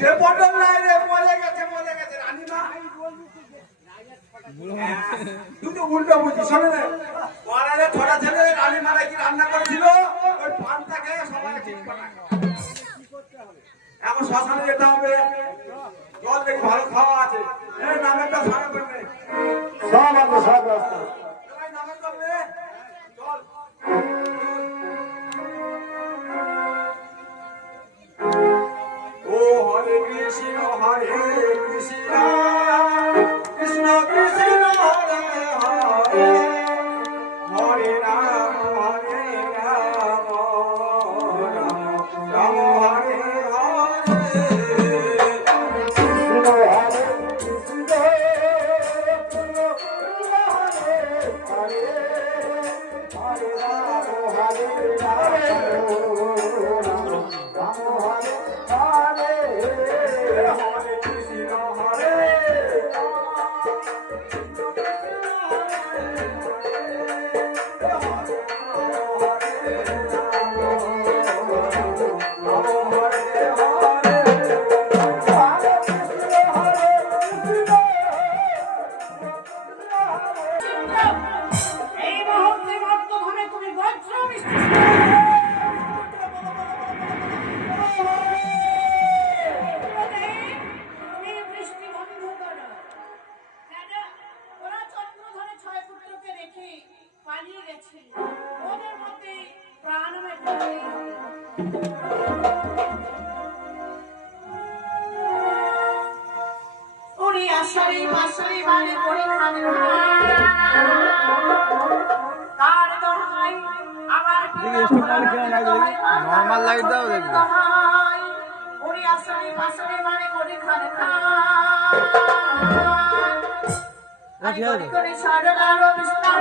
সে পটল নাই রে, মরে গেছে রানীমা। তুই তো উল্টো বুঝিস, শোনে রে মরালে ছোটা ছেলে রানীমারা কি রান্না করেছিল, ওই পান্তা খেয়ে সবাই ঠিক করে। এখন শ্মশানে যেতে হবে, জল দেখি ভালো খাওয়া আছে, নামেরটা সারা করবে সব আছে, সব রাস্তা নামের করবে চল। ও হরে কৃষ্ণ কৃষ্ণ কৃষ্ণ কৃষ্ণ হরে হরে, হরে রাম রাম রাম হরে হরে। কৃষ্ণ হরে কৃষ্ণ হরে হরে রাম হরে রাম রাম হরে হরে। হরে কৃষ্ণ হরে এই মুহূর্তে বর্তমানে তুমি বজ্র তুমি বৃষ্টি বন্ধ করো। রাজা, ওরা চন্দ্রধরে 6 পুত্রকে রেখে পালিয়ে গেছে, ওদের মধ্যে প্রাণ মেটাবে। ওরে আষাঢ়ে মাসে বাড়ি করে খানে তার দোহাই আবার নরমাল লাইট দাও দেখবে। ওরে আষাঢ়ে মাসে বাড়ি করে খানে করে সারা বিস্তার